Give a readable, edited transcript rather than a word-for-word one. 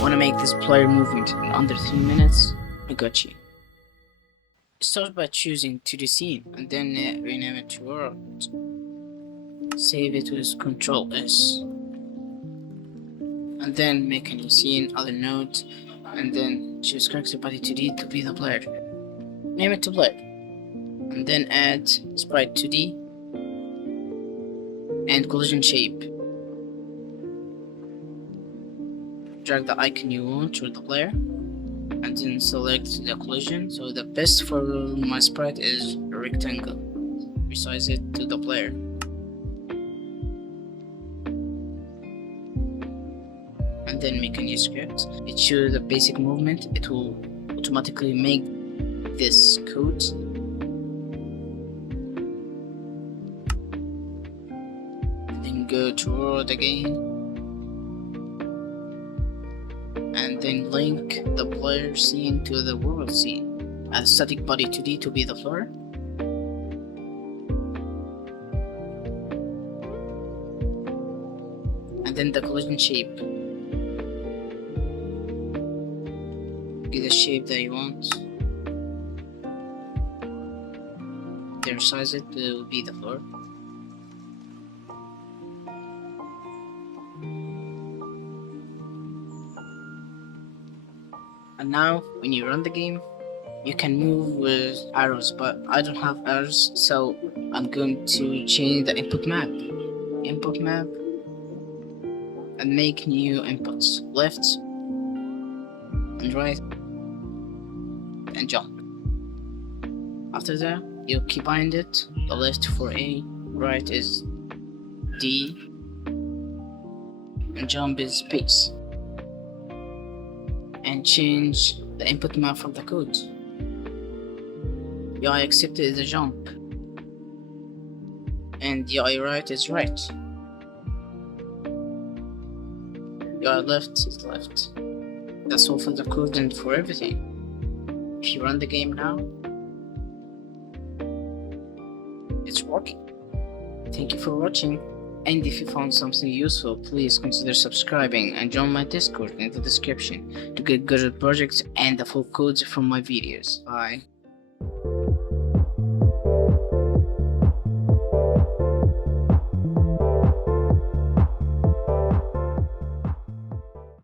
Want to make this player movement in under 3 minutes? I got you. Start by choosing 2D scene and then rename it to world. Save it with Ctrl S. And then make a new scene, other node, and then choose character body 2D to be the player. Name it to player. And then add sprite 2D and collision shape. Drag the icon you want to the player and then select the collision. So the best for my sprite is a rectangle. Resize it to the player. And then make a new script. It shows the basic movement. It will automatically make this code. Then go to world again. And then link the player scene to the world scene. Add static body 2D to be the floor. And then the collision shape. Get the shape that you want. Then resize it to be the floor. And now, when you run the game, you can move with arrows, but I don't have arrows, so I'm going to change the input map. Input map, and make new inputs, left and right, and jump. After that, you keybind it. The left for A, right is D, and jump is space. And change the input map from the code. UI accepted is a jump, and UI right is right. UI left is left. That's all for the code and for everything. If you run the game now, it's working. Thank you for watching. And if you found something useful, please consider subscribing and join my Discord in the description to get Godot projects and the full codes from my videos. Bye.